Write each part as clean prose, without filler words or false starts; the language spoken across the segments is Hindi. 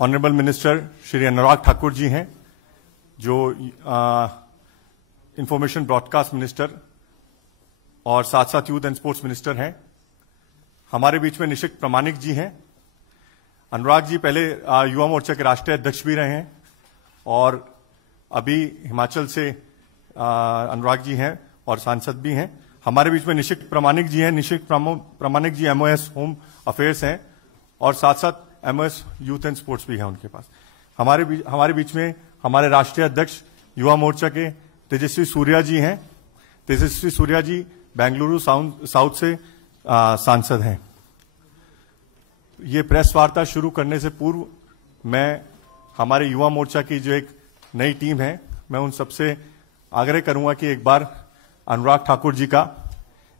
ऑनरेबल मिनिस्टर श्री अनुराग ठाकुर जी हैं, जो इंफॉर्मेशन ब्रॉडकास्ट मिनिस्टर और साथ साथ यूथ एंड स्पोर्ट्स मिनिस्टर हैं। हमारे बीच में निशित प्रामाणिक जी हैं। अनुराग जी पहले युवा मोर्चा के राष्ट्रीय अध्यक्ष भी रहे हैं और अभी हिमाचल से अनुराग जी हैं और सांसद भी हैं। हमारे बीच में निशित प्रामाणिक जी हैं। निशित प्रामाणिक जी एमओएस होम अफेयर्स हैं और साथ साथ एमओएस यूथ एंड स्पोर्ट्स भी है उनके पास। हमारे बीच में हमारे राष्ट्रीय अध्यक्ष युवा मोर्चा के तेजस्वी सूर्या जी हैं। तेजस्वी सूर्या जी बेंगलुरु साउथ से सांसद हैं। ये प्रेस वार्ता शुरू करने से पूर्व मैं हमारे युवा मोर्चा की जो एक नई टीम है, मैं उन सबसे आग्रह करूंगा कि एक बार अनुराग ठाकुर जी का,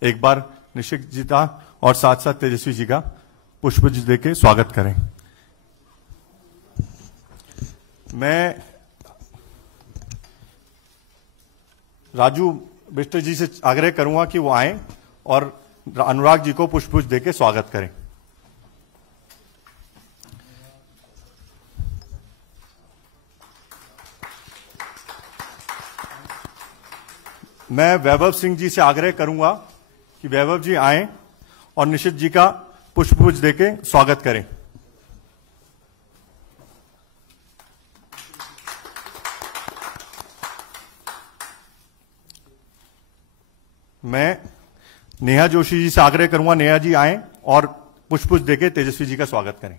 एक बार निशित जी का और साथ साथ तेजस्वी जी का पुष्प देके स्वागत करें। मैं राजू बिष्ट जी से आग्रह करूंगा कि वो आए और अनुराग जी को पुष्प देके स्वागत करें। मैं वैभव सिंह जी से आग्रह करूंगा कि वैभव जी आए और निशित जी का पुष्प देके स्वागत करें। मैं नेहा जोशी जी से आग्रह करूंगा, नेहा जी आए और पुष्प देके तेजस्वी जी का स्वागत करें।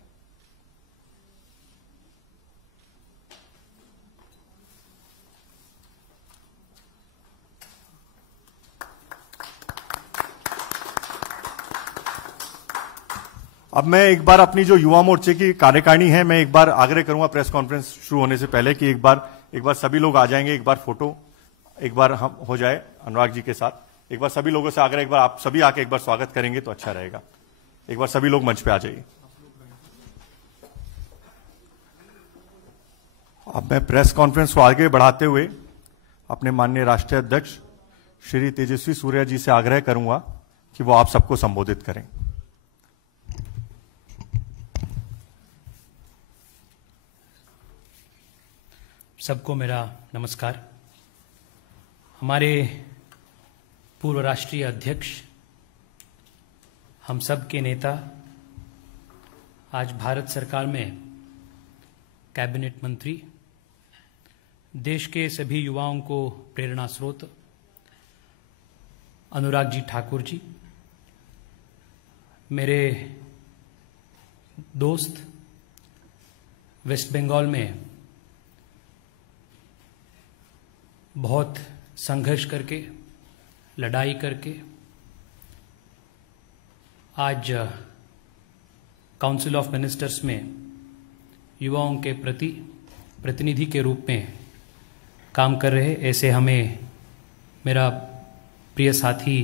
अब मैं एक बार अपनी जो युवा मोर्चे की कार्यकारिणी है, मैं एक बार आग्रह करूंगा प्रेस कॉन्फ्रेंस शुरू होने से पहले कि एक बार सभी लोग आ जाएंगे, एक बार फोटो एक बार हम हो जाए अनुराग जी के साथ। एक बार सभी लोगों से आग्रह, एक बार आप सभी आके एक बार स्वागत करेंगे तो अच्छा रहेगा। एक बार सभी लोग मंच पे आ जाइए। अब मैं प्रेस कॉन्फ्रेंस को आगे बढ़ाते हुए अपने माननीय राष्ट्रीय अध्यक्ष श्री तेजस्वी सूर्या जी से आग्रह करूंगा कि वो आप सबको संबोधित करें। सबको मेरा नमस्कार। हमारे पूर्व राष्ट्रीय अध्यक्ष, हम सब के नेता, आज भारत सरकार में कैबिनेट मंत्री, देश के सभी युवाओं को प्रेरणा स्रोत अनुराग जी ठाकुर जी, मेरे दोस्त, वेस्ट बंगाल में बहुत संघर्ष करके, लड़ाई करके आज काउंसिल ऑफ मिनिस्टर्स में युवाओं के प्रति प्रतिनिधि के रूप में काम कर रहे, ऐसे हमें मेरा प्रिय साथी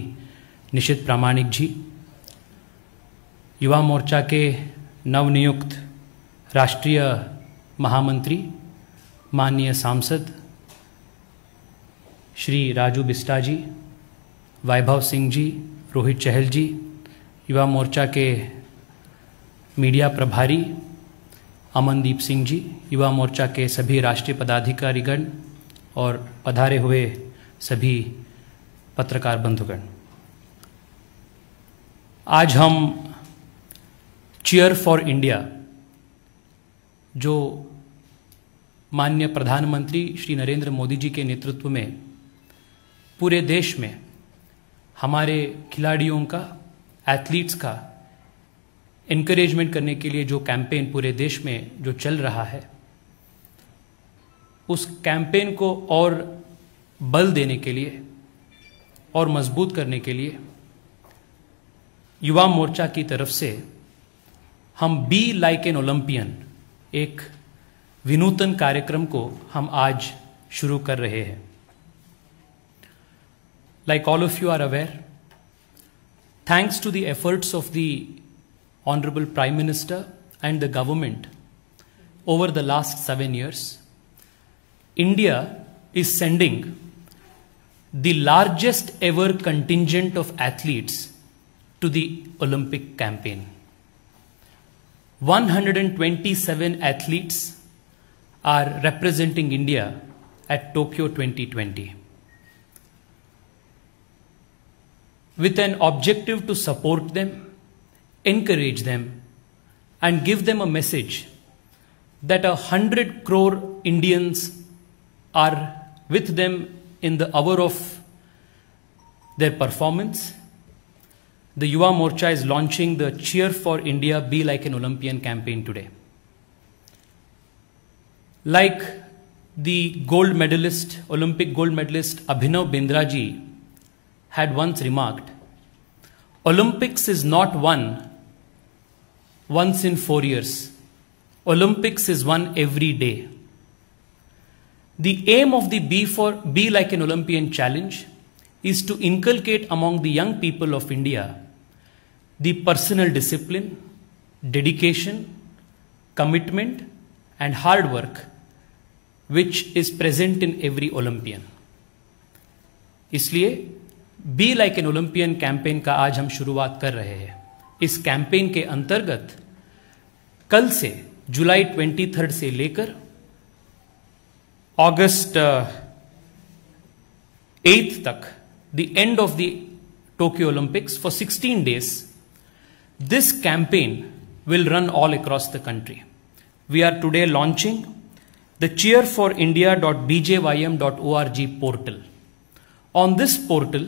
निशित प्रामाणिक जी, युवा मोर्चा के नवनियुक्त राष्ट्रीय महामंत्री माननीय सांसद श्री राजू बिस्टा जी, वैभव सिंह जी, रोहित चहल जी, युवा मोर्चा के मीडिया प्रभारी अमनदीप सिंह जी, युवा मोर्चा के सभी राष्ट्रीय पदाधिकारीगण और पधारे हुए सभी पत्रकार बंधुगण, आज हम चीयर फॉर इंडिया, जो माननीय प्रधानमंत्री श्री नरेंद्र मोदी जी के नेतृत्व में पूरे देश में हमारे खिलाड़ियों का, एथलीट्स का एनकरेजमेंट करने के लिए जो कैंपेन पूरे देश में जो चल रहा है, उस कैंपेन को और बल देने के लिए और मजबूत करने के लिए युवा मोर्चा की तरफ से हम बी लाइक एन ओलंपियन, एक विनूतन कार्यक्रम को हम आज शुरू कर रहे हैं। Like all of you are aware, thanks to the efforts of the Honorable Prime Minister and the government over the last 7 years, India is sending the largest ever contingent of athletes to the Olympic campaign. 127 athletes are representing India at Tokyo 2020 with an objective to support them, encourage them, and give them a message that 100 crore Indians are with them in the hour of their performance. The Yuva Morcha is launching the Cheer for India, Be Like an Olympian campaign today. Like the gold medalist, Olympic gold medalist Abhinav Bindra ji had once remarked, Olympics is not won once in 4 years. Olympics is won every day. The aim of the Be Like an Olympian challenge is to inculcate among the young people of India the personal discipline, dedication, commitment, and hard work which is present in every Olympian. इसलिए B like an Olympian campaign का आज हम शुरुआत कर रहे हैं। इस कैंपेन के अंतर्गत कल से जुलाई 23 से लेकर अगस्त 8 तक, the end of the Tokyo Olympics, for 16 days, this campaign will run all across the country. We are today launching the cheerforindia.bjym.org portal. On this portal,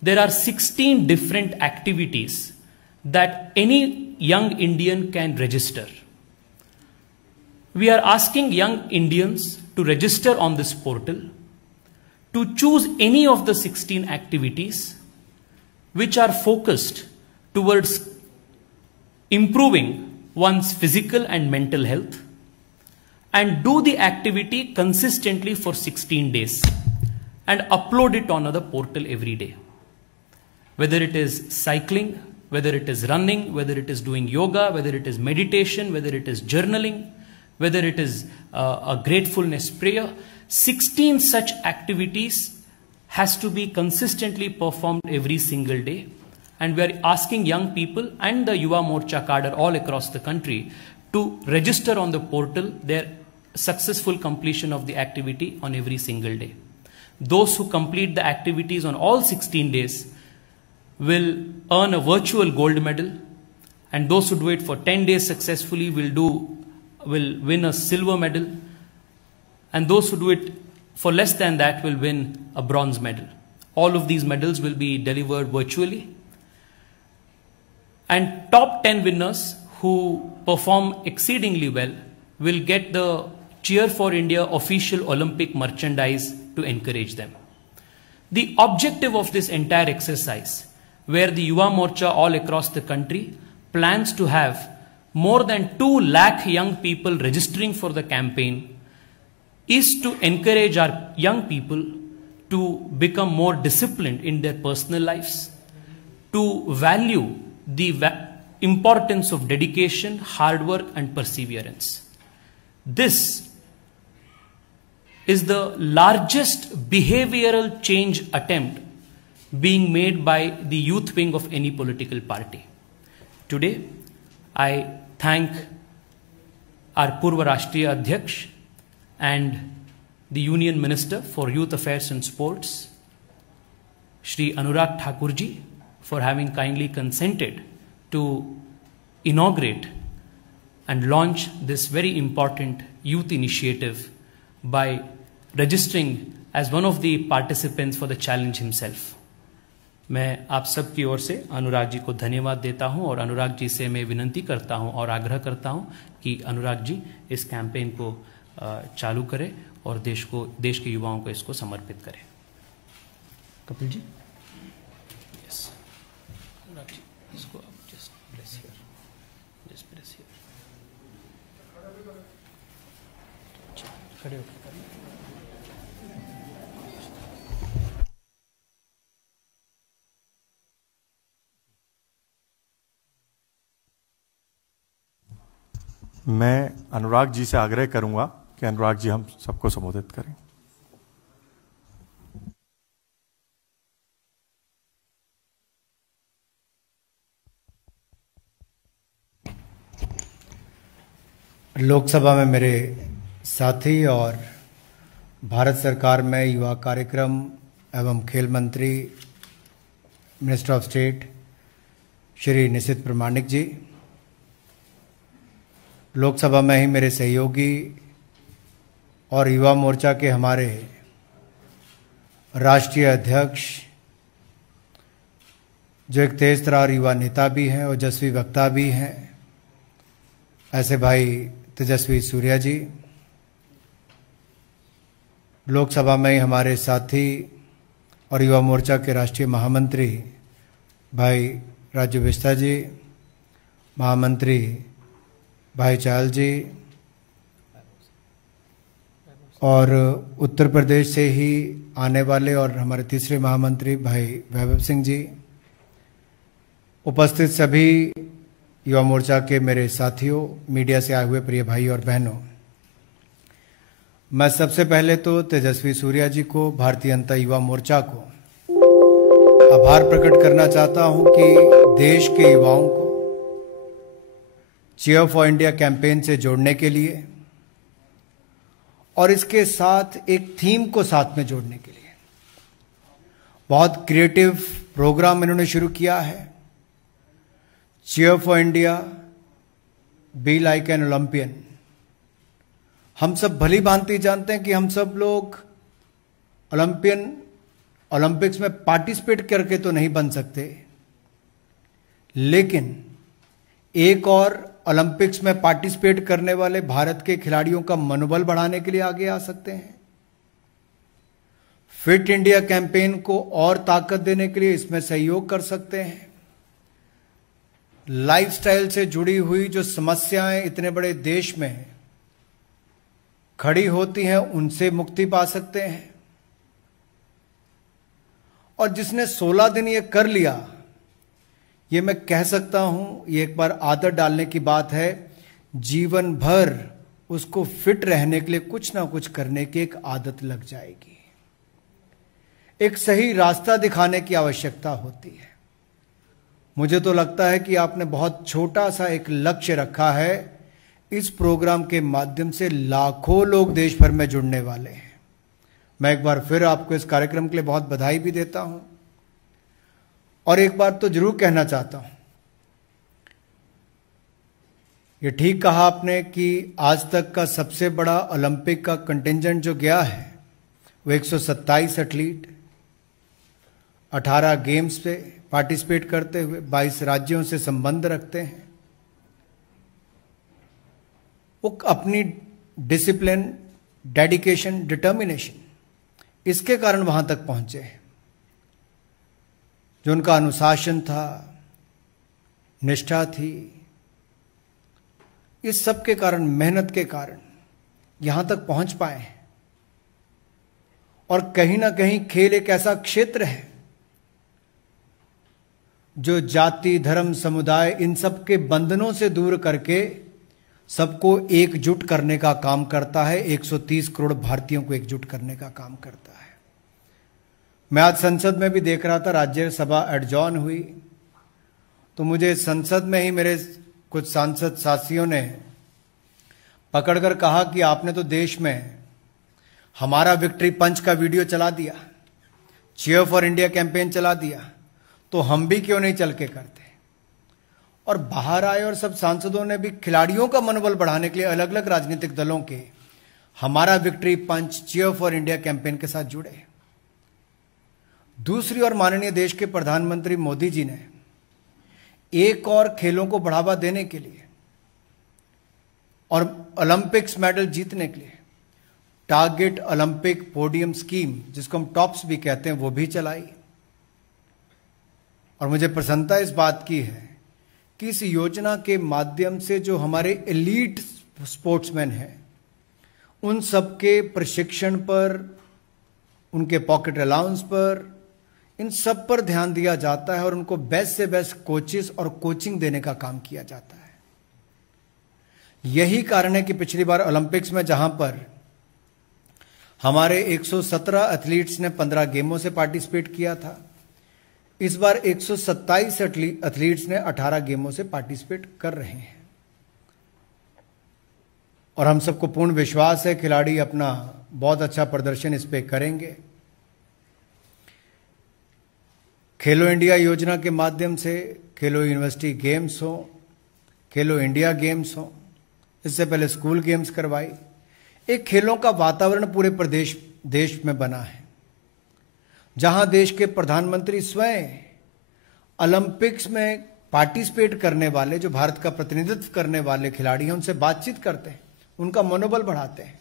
there are 16 different activities that any young Indian can register. We are asking young Indians to register on this portal, to choose any of the 16 activities which are focused towards improving one's physical and mental health, and do the activity consistently for 16 days and upload it on the portal every day. Whether it is cycling, whether it is running, whether it is doing yoga, whether it is meditation, whether it is journaling, whether it is a gratefulness prayer, 16 such activities has to be consistently performed every single day. And we are asking young people and the Yuva Morcha cadre all across the country to register on the portal their successful completion of the activity on every single day. Those who complete the activities on all 16 days will earn a virtual gold medal, and those who do it for 10 days successfully will win a silver medal, and those who do it for less than that will win a bronze medal. All of these medals will be delivered virtually, and top 10 winners who perform exceedingly well will get the Cheer for India official Olympic merchandise to encourage them. The objective of this entire exercise, where the Yuva Morcha all across the country plans to have more than 2 lakh young people registering for the campaign, is to encourage our young people to become more disciplined in their personal lives, to value the importance of dedication, hard work, and perseverance. This is the largest behavioral change attempt being made by the youth wing of any political party. Today, I thank our Purva Rashtriya Adhyaksh and the Union Minister for Youth Affairs and Sports, Shri Anurag Thakurji, for having kindly consented to inaugurate and launch this very important youth initiative by registering as one of the participants for the challenge himself. मैं आप सब की ओर से अनुराग जी को धन्यवाद देता हूं, और अनुराग जी से मैं विनंती करता हूं और आग्रह करता हूं कि अनुराग जी इस कैंपेन को चालू करें और देश के युवाओं को इसको समर्पित करें। कपिल जी, यस, अनुराग जी इसको आप just press here, just press here, खड़े होकर मैं अनुराग जी से आग्रह करूंगा कि अनुराग जी हम सबको संबोधित करें। लोकसभा में मेरे साथी और भारत सरकार में युवा कार्यक्रम एवं खेल मंत्री मिनिस्टर ऑफ स्टेट श्री निशित प्रमाणिक जी, लोकसभा में ही मेरे सहयोगी और युवा मोर्चा के हमारे राष्ट्रीय अध्यक्ष, जो एक तेज तरार युवा नेता भी हैं और ओजस्वी वक्ता भी हैं, ऐसे भाई तेजस्वी सूर्या जी, लोकसभा में ही हमारे साथी और युवा मोर्चा के राष्ट्रीय महामंत्री भाई राजू बिस्ता जी, महामंत्री भाई चाल जी, और उत्तर प्रदेश से ही आने वाले और हमारे तीसरे महामंत्री भाई वैभव सिंह जी, उपस्थित सभी युवा मोर्चा के मेरे साथियों, मीडिया से आए हुए प्रिय भाई और बहनों, मैं सबसे पहले तो तेजस्वी सूर्या जी को, भारतीय जनता युवा मोर्चा को आभार प्रकट करना चाहता हूं कि देश के युवाओं को चीयर फॉर इंडिया कैंपेन से जोड़ने के लिए और इसके साथ एक थीम को साथ में जोड़ने के लिए बहुत क्रिएटिव प्रोग्राम इन्होंने शुरू किया है। Cheer for India, be like an Olympian. हम सब भली भांति जानते हैं कि हम सब लोग ओलंपिक्स में पार्टिसिपेट करके तो नहीं बन सकते, लेकिन एक और ओलंपिक्स में पार्टिसिपेट करने वाले भारत के खिलाड़ियों का मनोबल बढ़ाने के लिए आगे आ सकते हैं। फिट इंडिया कैंपेन को और ताकत देने के लिए इसमें सहयोग कर सकते हैं। लाइफस्टाइल से जुड़ी हुई जो समस्याएं इतने बड़े देश में खड़ी होती हैं, उनसे मुक्ति पा सकते हैं। और जिसने 16 दिन ये कर लिया, ये मैं कह सकता हूं, ये एक बार आदत डालने की बात है, जीवन भर उसको फिट रहने के लिए कुछ ना कुछ करने की एक आदत लग जाएगी। एक सही रास्ता दिखाने की आवश्यकता होती है। मुझे तो लगता है कि आपने बहुत छोटा सा एक लक्ष्य रखा है। इस प्रोग्राम के माध्यम से लाखों लोग देश भर में जुड़ने वाले हैं। मैं एक बार फिर आपको इस कार्यक्रम के लिए बहुत बधाई भी देता हूं और एक बार तो जरूर कहना चाहता हूं, ये ठीक कहा आपने कि आज तक का सबसे बड़ा ओलंपिक का कंटिंजेंट जो गया है वो 127 एथलीट 18 गेम्स पे पार्टिसिपेट करते हुए 22 राज्यों से संबंध रखते हैं। वो अपनी डिसिप्लिन, डेडिकेशन, डिटर्मिनेशन, इसके कारण वहां तक पहुंचे हैं। जो उनका अनुशासन था, निष्ठा थी, इस सब के कारण, मेहनत के कारण यहां तक पहुंच पाए हैं। और कहीं ना कहीं खेल एक ऐसा क्षेत्र है जो जाति, धर्म, समुदाय, इन सब के बंधनों से दूर करके सबको एकजुट करने का काम करता है। 130 करोड़ भारतीयों को एकजुट करने का काम करता है। मैं आज संसद में भी देख रहा था, राज्यसभा एडजॉर्न हुई, तो मुझे संसद में ही मेरे कुछ सांसद साथियों ने पकड़कर कहा कि आपने तो देश में हमारा विक्ट्री पंच का वीडियो चला दिया, चीयर फॉर इंडिया कैंपेन चला दिया, तो हम भी क्यों नहीं चल के करते। और बाहर आए और सब सांसदों ने भी खिलाड़ियों का मनोबल बढ़ाने के लिए अलग अलग राजनीतिक दलों के हमारा victory punch, cheer for India campaign के साथ जुड़े। दूसरी ओर माननीय देश के प्रधानमंत्री मोदी जी ने एक और खेलों को बढ़ावा देने के लिए और ओलंपिक्स मेडल जीतने के लिए टारगेट ओलंपिक पोडियम स्कीम, जिसको हम टॉप्स भी कहते हैं, वो भी चलाई। और मुझे प्रसन्नता इस बात की है कि इस योजना के माध्यम से जो हमारे एलीट स्पोर्ट्समैन हैं, उन सबके प्रशिक्षण पर, उनके पॉकेट अलाउंस पर, इन सब पर ध्यान दिया जाता है और उनको बेस्ट से बेस्ट कोचेस और कोचिंग देने का काम किया जाता है। यही कारण है कि पिछली बार ओलंपिक्स में जहां पर हमारे 117 एथलीट्स ने 15 गेमों से पार्टिसिपेट किया था, इस बार 127 एथलीट्स ने 18 गेमों से पार्टिसिपेट कर रहे हैं। और हम सबको पूर्ण विश्वास है खिलाड़ी अपना बहुत अच्छा प्रदर्शन इस पे करेंगे। खेलो इंडिया योजना के माध्यम से खेलो यूनिवर्सिटी गेम्स हो, खेलो इंडिया गेम्स हो, इससे पहले स्कूल गेम्स करवाई। एक खेलों का वातावरण पूरे प्रदेश देश में बना है, जहां देश के प्रधानमंत्री स्वयं ओलंपिक्स में पार्टिसिपेट करने वाले, जो भारत का प्रतिनिधित्व करने वाले खिलाड़ी हैं, उनसे बातचीत करते हैं, उनका मनोबल बढ़ाते हैं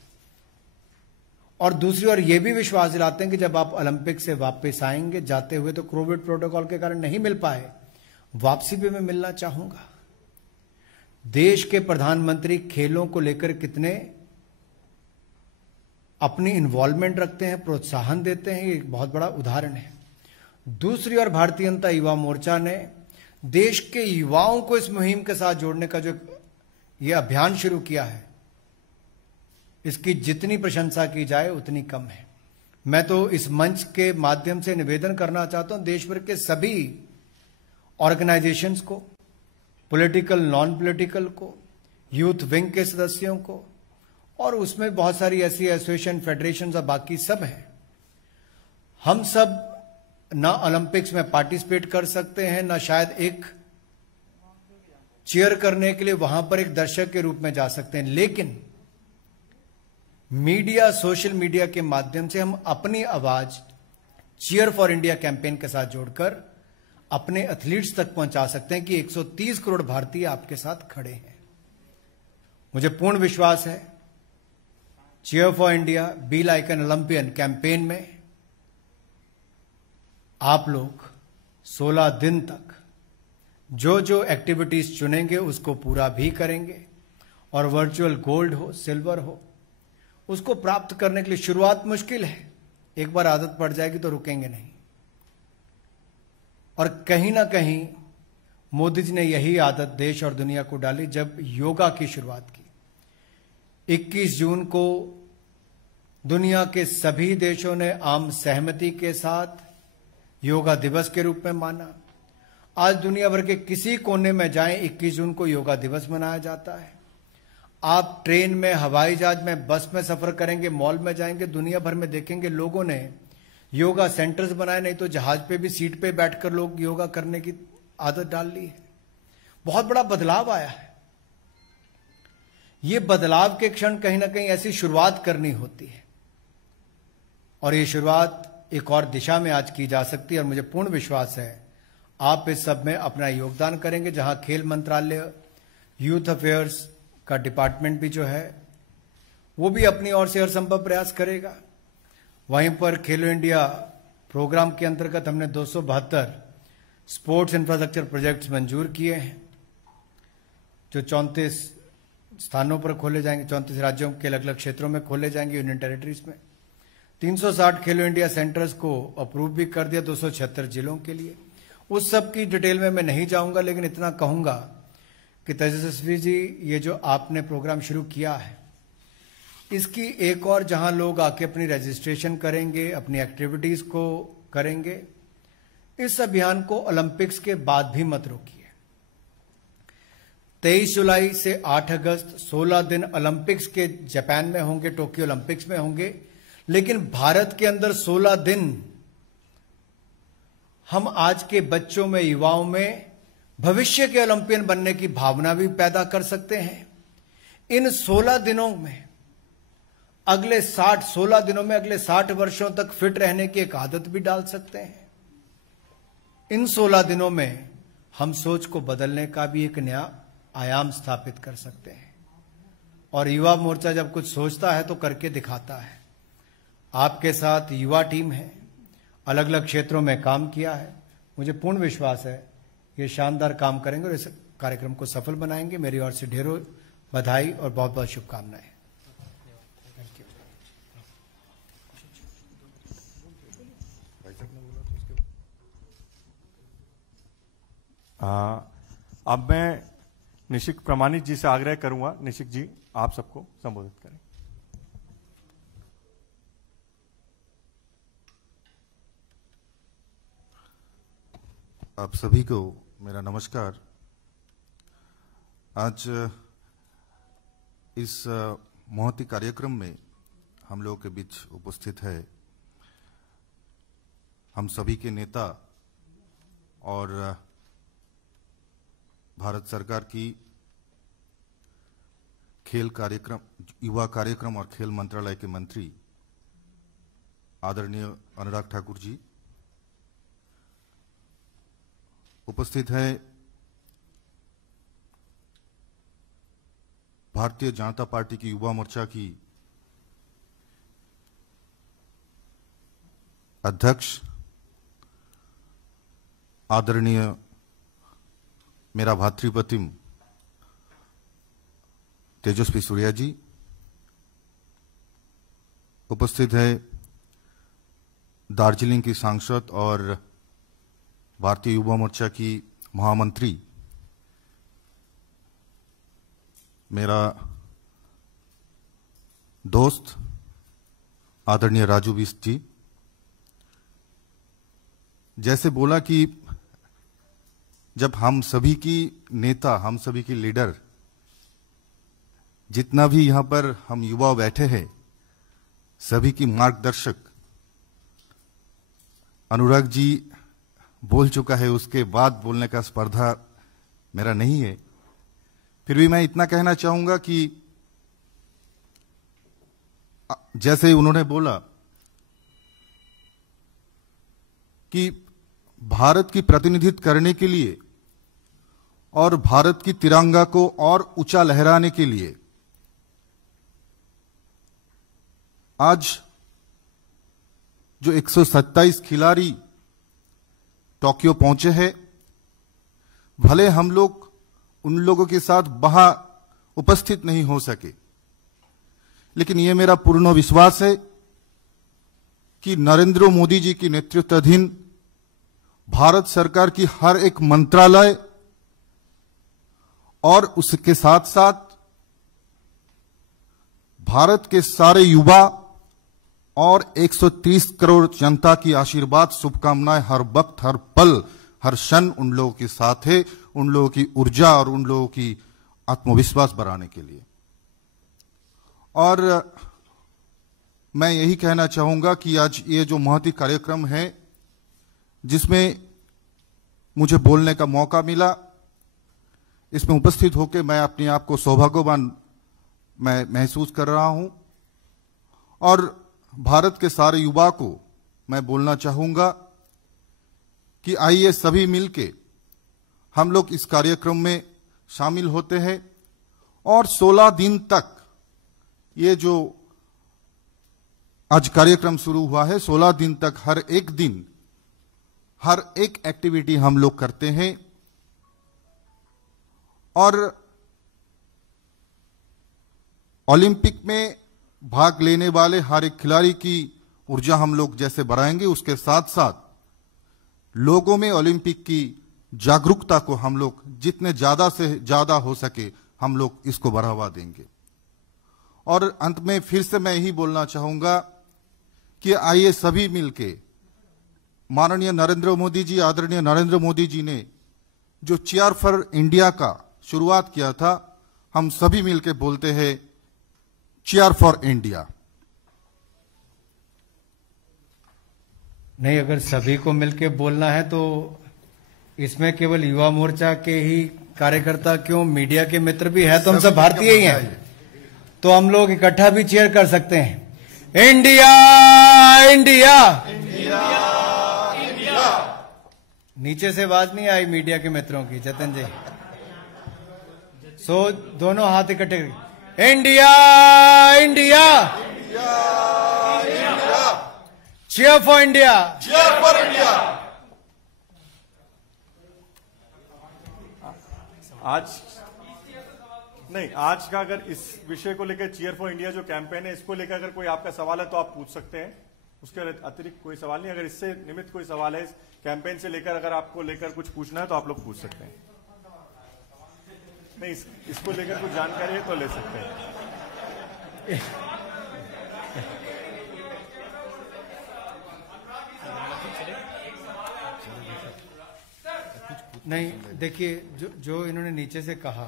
और दूसरी ओर यह भी विश्वास दिलाते हैं कि जब आप ओलंपिक से वापस आएंगे, जाते हुए तो कोविड प्रोटोकॉल के कारण नहीं मिल पाए, वापसी पे मैं मिलना चाहूंगा। देश के प्रधानमंत्री खेलों को लेकर कितने अपनी इन्वॉल्वमेंट रखते हैं, प्रोत्साहन देते हैं, ये एक बहुत बड़ा उदाहरण है। दूसरी ओर भारतीय जनता युवा मोर्चा ने देश के युवाओं को इस मुहिम के साथ जोड़ने का जो ये अभियान शुरू किया है, इसकी जितनी प्रशंसा की जाए उतनी कम है। मैं तो इस मंच के माध्यम से निवेदन करना चाहता हूं देश भर के सभी ऑर्गेनाइजेशंस को, पॉलिटिकल नॉन पॉलिटिकल को, यूथ विंग के सदस्यों को, और उसमें बहुत सारी ऐसी एसोसिएशन, फेडरेशन और बाकी सब हैं। हम सब ना ओलंपिक्स में पार्टिसिपेट कर सकते हैं, ना शायद एक चीयर करने के लिए वहां पर एक दर्शक के रूप में जा सकते हैं, लेकिन मीडिया, सोशल मीडिया के माध्यम से हम अपनी आवाज चीयर फॉर इंडिया कैंपेन के साथ जोड़कर अपने एथलीट्स तक पहुंचा सकते हैं कि 130 करोड़ भारतीय आपके साथ खड़े हैं। मुझे पूर्ण विश्वास है cheer for India, be like an Olympian campaign में आप लोग 16 दिन तक जो जो एक्टिविटीज चुनेंगे उसको पूरा भी करेंगे, और वर्चुअल गोल्ड हो, सिल्वर हो, उसको प्राप्त करने के लिए शुरुआत मुश्किल है, एक बार आदत पड़ जाएगी तो रुकेंगे नहीं। और कहीं ना कहीं मोदी जी ने यही आदत देश और दुनिया को डाली जब योगा की शुरुआत की। 21 जून को दुनिया के सभी देशों ने आम सहमति के साथ योगा दिवस के रूप में माना। आज दुनिया भर के किसी कोने में जाएं, 21 जून को योगा दिवस मनाया जाता है। आप ट्रेन में, हवाई जहाज में, बस में सफर करेंगे, मॉल में जाएंगे, दुनिया भर में देखेंगे लोगों ने योगा सेंटर्स बनाए, नहीं तो जहाज पे भी सीट पे बैठकर लोग योगा करने की आदत डाल ली है। बहुत बड़ा बदलाव आया है। ये बदलाव के क्षण कहीं ना कहीं ऐसी शुरुआत करनी होती है, और ये शुरुआत एक और दिशा में आज की जा सकती है, और मुझे पूर्ण विश्वास है आप इस सब में अपना योगदान करेंगे। जहां खेल मंत्रालय, यूथ अफेयर्स का डिपार्टमेंट भी जो है वो भी अपनी ओर से हर संभव प्रयास करेगा। वहीं पर खेलो इंडिया प्रोग्राम के अंतर्गत हमने 272 स्पोर्ट्स इंफ्रास्ट्रक्चर प्रोजेक्ट्स मंजूर किए हैं, जो 34 स्थानों पर खोले जाएंगे, 34 राज्यों के अलग अलग क्षेत्रों में खोले जाएंगे, यूनियन टेरिटरीज में। 360 खेलो इंडिया सेंटर्स को अप्रूव भी कर दिया 276 जिलों के लिए। उस सब की डिटेल में मैं नहीं जाऊंगा, लेकिन इतना कहूंगा कि तेजस्वी जी, ये जो आपने प्रोग्राम शुरू किया है, इसकी एक और जहां लोग आके अपनी रजिस्ट्रेशन करेंगे, अपनी एक्टिविटीज को करेंगे, इस अभियान को ओलंपिक्स के बाद भी मत रोकिए। 23 जुलाई से 8 अगस्त 16 दिन ओलंपिक्स के जापान में होंगे, टोक्यो ओलंपिक्स में होंगे, लेकिन भारत के अंदर 16 दिन हम आज के बच्चों में, युवाओं में भविष्य के ओलंपियन बनने की भावना भी पैदा कर सकते हैं। इन 16 दिनों में अगले 60 वर्षों तक फिट रहने की एक आदत भी डाल सकते हैं। इन 16 दिनों में हम सोच को बदलने का भी एक नया आयाम स्थापित कर सकते हैं, और युवा मोर्चा जब कुछ सोचता है तो करके दिखाता है। आपके साथ युवा टीम है, अलग अलग क्षेत्रों में काम किया है। मुझे पूर्ण विश्वास है ये शानदार काम करेंगे और इस कार्यक्रम को सफल बनाएंगे। मेरी ओर से ढेरों बधाई और बहुत बहुत शुभकामनाएं। अब मैं निशिक प्रमाणिक जी से आग्रह करूंगा, निशिक जी आप सबको संबोधित करें। आप सभी को मेरा नमस्कार। आज इस महती कार्यक्रम में हम लोगों के बीच उपस्थित है हम सभी के नेता और भारत सरकार की खेल कार्यक्रम, युवा कार्यक्रम और खेल मंत्रालय के मंत्री आदरणीय अनुराग ठाकुर जी, उपस्थित है भारतीय जनता पार्टी की युवा मोर्चा की अध्यक्ष आदरणीय मेरा भातृप्रतिम तेजस्वी सूर्या जी, उपस्थित है दार्जिलिंग की सांसद और भारतीय युवा मोर्चा की महामंत्री मेरा दोस्त आदरणीय राजू बिस्ट जी। जैसे बोला कि जब हम सभी की नेता, हम सभी की लीडर, जितना भी यहां पर हम युवा बैठे हैं, सभी की मार्गदर्शक अनुराग जी बोल चुका है, उसके बाद बोलने का स्पर्धा मेरा नहीं है। फिर भी मैं इतना कहना चाहूंगा कि जैसे उन्होंने बोला कि भारत की प्रतिनिधित्व करने के लिए और भारत की तिरंगा को और ऊंचा लहराने के लिए आज जो 127 खिलाड़ी टोक्यो पहुंचे हैं, भले हम लोग उन लोगों के साथ वहां उपस्थित नहीं हो सके, लेकिन यह मेरा पूर्ण विश्वास है कि नरेंद्र मोदी जी की नेतृत्वाधीन भारत सरकार की हर एक मंत्रालय और उसके साथ साथ भारत के सारे युवा और 130 करोड़ जनता की आशीर्वाद, शुभकामनाएं हर वक्त, हर पल, हर क्षण उन लोगों के साथ है, उन लोगों की ऊर्जा और उन लोगों की आत्मविश्वास बढ़ाने के लिए। और मैं यही कहना चाहूंगा कि आज ये जो महती कार्यक्रम है जिसमें मुझे बोलने का मौका मिला, इसमें उपस्थित होकर मैं अपने आप को सौभाग्यवान मैं महसूस कर रहा हूं। और भारत के सारे युवा को मैं बोलना चाहूंगा कि आइए सभी मिलके हम लोग इस कार्यक्रम में शामिल होते हैं और 16 दिन तक ये जो आज कार्यक्रम शुरू हुआ है, 16 दिन तक हर एक दिन हर एक एक्टिविटी हम लोग करते हैं और ओलंपिक में भाग लेने वाले हर एक खिलाड़ी की ऊर्जा हम लोग जैसे बढ़ाएंगे, उसके साथ साथ लोगों में ओलंपिक की जागरूकता को हम लोग जितने ज्यादा से ज्यादा हो सके हम लोग इसको बढ़ावा देंगे। और अंत में फिर से मैं यही बोलना चाहूंगा कि आइए सभी मिलके माननीय नरेंद्र मोदी जी, आदरणीय नरेंद्र मोदी जी ने जो चीयर फॉर इंडिया का शुरुआत किया था, हम सभी मिलके बोलते हैं चीयर फॉर इंडिया। नहीं, अगर सभी को मिलके बोलना है तो इसमें केवल युवा मोर्चा के ही कार्यकर्ता क्यों, मीडिया के मित्र भी है तो हम सब भारतीय ही हैं, तो हम लोग इकट्ठा भी चीयर कर सकते हैं। India India India India. नीचे से आवाज नहीं आई मीडिया के मित्रों की, जतन जी। सो दोनों हाथ इकट्ठे, India India India, cheer for India, cheer for India. आज का अगर इस विषय को लेकर चीयर फॉर इंडिया जो कैंपेन है, इसको लेकर अगर कोई आपका सवाल है तो आप पूछ सकते हैं। उसके अतिरिक्त कोई सवाल नहीं। अगर इससे निमित्त कोई सवाल है इस कैंपेन से लेकर, अगर आपको लेकर कुछ पूछना है तो आप लोग पूछ सकते हैं। नहीं, इसको लेकर कुछ जानकारी है तो ले सकते हैं। नहीं, देखिए जो इन्होंने नीचे से कहा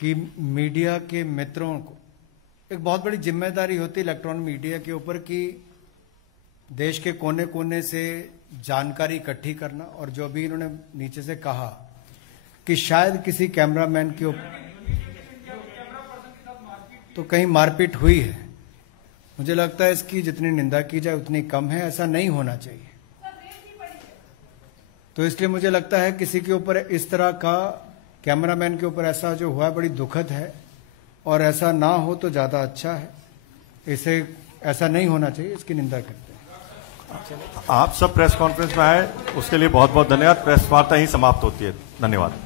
कि मीडिया के मित्रों को एक बहुत बड़ी जिम्मेदारी होती है इलेक्ट्रॉनिक मीडिया के ऊपर कि देश के कोने कोने से जानकारी इकट्ठी करना, और जो भी इन्होंने नीचे से कहा कि शायद किसी कैमरामैन के ऊपर तो कहीं मारपीट हुई है, मुझे लगता है इसकी जितनी निंदा की जाए उतनी कम है। ऐसा नहीं होना चाहिए। तो इसलिए मुझे लगता है किसी के ऊपर इस तरह का, कैमरामैन के ऊपर ऐसा जो हुआ है बड़ी दुखद है, और ऐसा ना हो तो ज्यादा अच्छा है। इसे ऐसा नहीं होना चाहिए, इसकी निंदा करते हैं। आप सब प्रेस कॉन्फ्रेंस में आए उसके लिए बहुत बहुत धन्यवाद। प्रेस वार्ता ही समाप्त होती है। धन्यवाद।